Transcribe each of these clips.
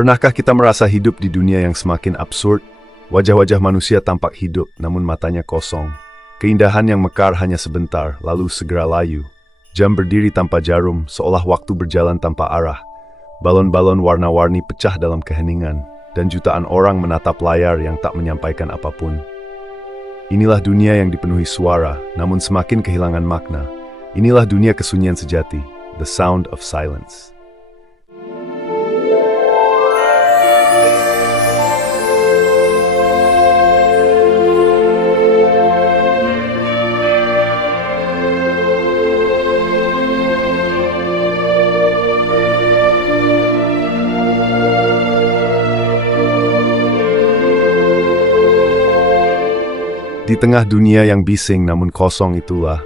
Pernahkah kita merasa hidup di dunia yang semakin absurd? Wajah-wajah manusia tampak hidup, namun matanya kosong. Keindahan yang mekar hanya sebentar, lalu segera layu. Jam berdiri tanpa jarum, seolah waktu berjalan tanpa arah. Balon-balon warna-warni pecah dalam keheningan, dan jutaan orang menatap layar yang tak menyampaikan apapun. Inilah dunia yang dipenuhi suara, namun semakin kehilangan makna. Inilah dunia kesunyian sejati, the sound of silence. Di tengah dunia yang bising namun kosong itulah,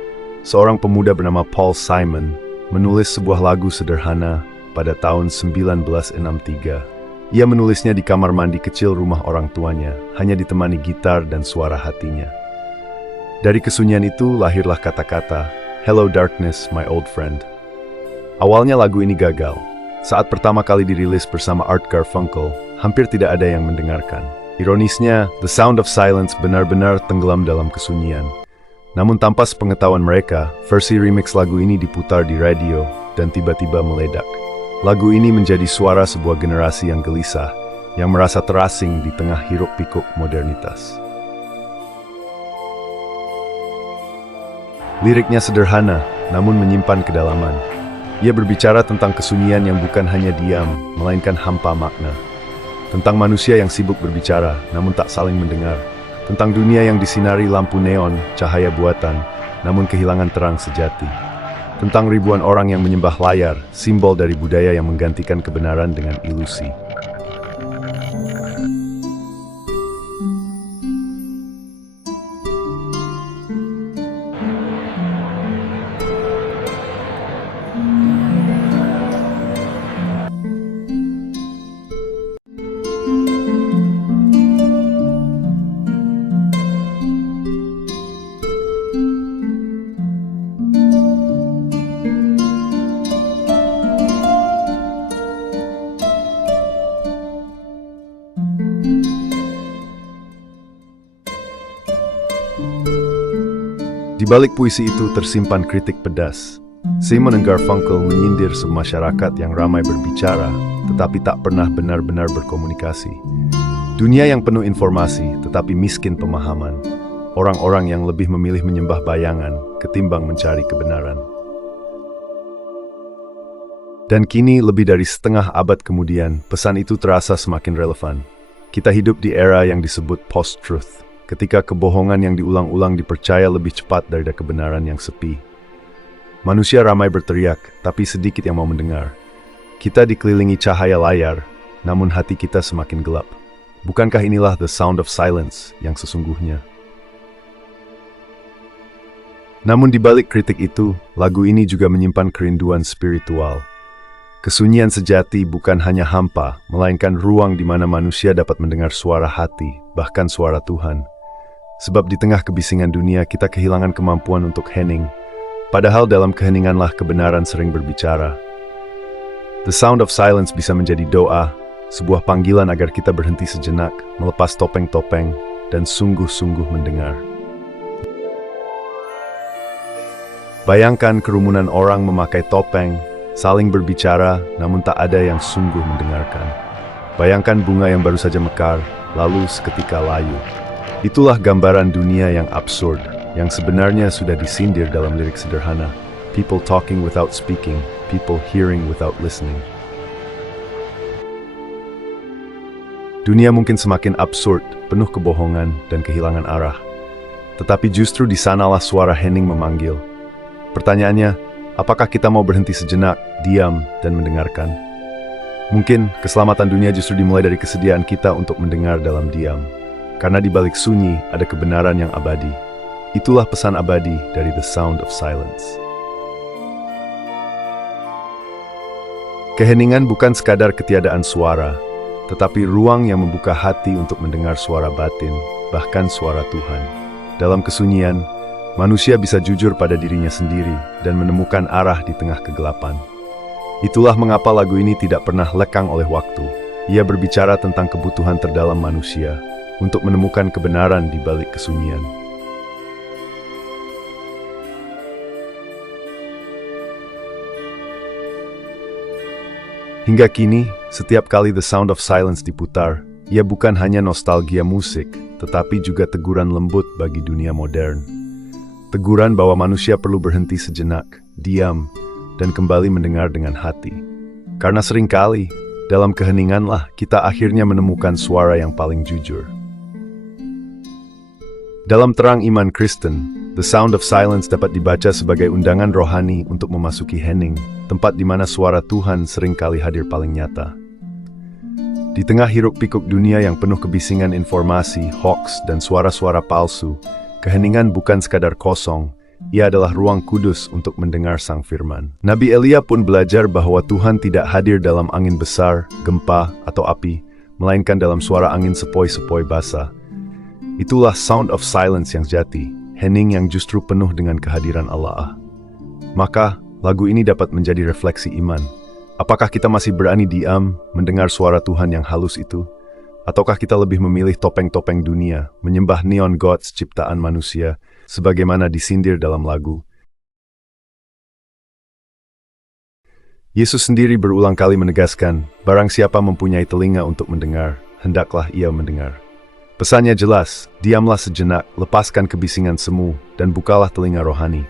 seorang pemuda bernama Paul Simon menulis sebuah lagu sederhana pada tahun 1963. Ia menulisnya di kamar mandi kecil rumah orang tuanya, hanya ditemani gitar dan suara hatinya. Dari kesunyian itu lahirlah kata-kata, "Hello darkness, my old friend." Awalnya lagu ini gagal. Saat pertama kali dirilis bersama Art Garfunkel, hampir tidak ada yang mendengarkan. Ironisnya, The Sound of Silence benar-benar tenggelam dalam kesunyian. Namun tanpa sepengetahuan mereka, versi remix lagu ini diputar di radio dan tiba-tiba meledak. Lagu ini menjadi suara sebuah generasi yang gelisah, yang merasa terasing di tengah hiruk-pikuk modernitas. Liriknya sederhana, namun menyimpan kedalaman. Ia berbicara tentang kesunyian yang bukan hanya diam, melainkan hampa makna. Tentang manusia yang sibuk berbicara, namun tak saling mendengar. Tentang dunia yang disinari lampu neon, cahaya buatan, namun kehilangan terang sejati. Tentang ribuan orang yang menyembah layar, simbol dari budaya yang menggantikan kebenaran dengan ilusi. Di balik puisi itu tersimpan kritik pedas. Simon dan Garfunkel menyindir masyarakat yang ramai berbicara, tetapi tak pernah benar-benar berkomunikasi. Dunia yang penuh informasi, tetapi miskin pemahaman. Orang-orang yang lebih memilih menyembah bayangan, ketimbang mencari kebenaran. Dan kini, lebih dari setengah abad kemudian, pesan itu terasa semakin relevan. Kita hidup di era yang disebut post-truth. Ketika kebohongan yang diulang-ulang dipercaya lebih cepat dari kebenaran yang sepi. Manusia ramai berteriak, tapi sedikit yang mau mendengar. Kita dikelilingi cahaya layar, namun hati kita semakin gelap. Bukankah inilah the sound of silence yang sesungguhnya? Namun di balik kritik itu, lagu ini juga menyimpan kerinduan spiritual. Kesunyian sejati bukan hanya hampa, melainkan ruang di mana manusia dapat mendengar suara hati, bahkan suara Tuhan. Sebab di tengah kebisingan dunia kita kehilangan kemampuan untuk hening, padahal dalam keheninganlah kebenaran sering berbicara. The Sound of Silence bisa menjadi doa, sebuah panggilan agar kita berhenti sejenak, melepas topeng-topeng, dan sungguh-sungguh mendengar. Bayangkan kerumunan orang memakai topeng, saling berbicara, namun tak ada yang sungguh mendengarkan. Bayangkan bunga yang baru saja mekar, lalu seketika layu. Itulah gambaran dunia yang absurd, yang sebenarnya sudah disindir dalam lirik sederhana. People talking without speaking, people hearing without listening. Dunia mungkin semakin absurd, penuh kebohongan dan kehilangan arah. Tetapi justru di sanalah suara hening memanggil. Pertanyaannya, apakah kita mau berhenti sejenak, diam, dan mendengarkan? Mungkin keselamatan dunia justru dimulai dari kesediaan kita untuk mendengar dalam diam. Karena di balik sunyi ada kebenaran yang abadi. Itulah pesan abadi dari The Sound of Silence. Keheningan bukan sekadar ketiadaan suara, tetapi ruang yang membuka hati untuk mendengar suara batin, bahkan suara Tuhan. Dalam kesunyian, manusia bisa jujur pada dirinya sendiri dan menemukan arah di tengah kegelapan. Itulah mengapa lagu ini tidak pernah lekang oleh waktu. Ia berbicara tentang kebutuhan terdalam manusia untuk menemukan kebenaran di balik kesunyian. Hingga kini, setiap kali The Sound of Silence diputar, ia bukan hanya nostalgia musik, tetapi juga teguran lembut bagi dunia modern. Teguran bahwa manusia perlu berhenti sejenak, diam, dan kembali mendengar dengan hati. Karena seringkali, dalam keheninganlah kita akhirnya menemukan suara yang paling jujur. Dalam terang iman Kristen, The Sound of Silence dapat dibaca sebagai undangan rohani untuk memasuki hening, tempat di mana suara Tuhan seringkali hadir paling nyata. Di tengah hiruk-pikuk dunia yang penuh kebisingan informasi, hoaks, dan suara-suara palsu, keheningan bukan sekadar kosong, ia adalah ruang kudus untuk mendengar Sang Firman. Nabi Elia pun belajar bahwa Tuhan tidak hadir dalam angin besar, gempa, atau api, melainkan dalam suara angin sepoi-sepoi basah. Itulah Sound of Silence yang sejati, hening yang justru penuh dengan kehadiran Allah. Maka, lagu ini dapat menjadi refleksi iman. Apakah kita masih berani diam, mendengar suara Tuhan yang halus itu? Ataukah kita lebih memilih topeng-topeng dunia, menyembah neon gods ciptaan manusia, sebagaimana disindir dalam lagu? Yesus sendiri berulang kali menegaskan, barang siapa mempunyai telinga untuk mendengar, hendaklah ia mendengar. Pesannya jelas, diamlah sejenak, lepaskan kebisingan semu, dan bukalah telinga rohani.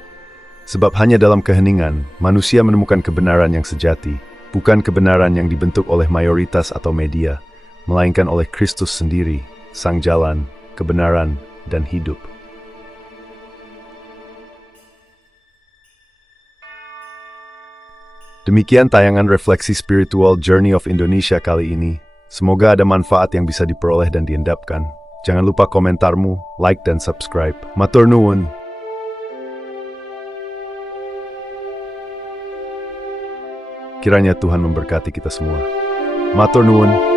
Sebab hanya dalam keheningan, manusia menemukan kebenaran yang sejati, bukan kebenaran yang dibentuk oleh mayoritas atau media, melainkan oleh Kristus sendiri, Sang Jalan, Kebenaran, dan Hidup. Demikian tayangan refleksi spiritual Journey of Indonesia kali ini. Semoga ada manfaat yang bisa diperoleh dan diendapkan. Jangan lupa komentarmu, like dan subscribe. Matur nuwun. Kiranya Tuhan memberkati kita semua. Matur nuwun.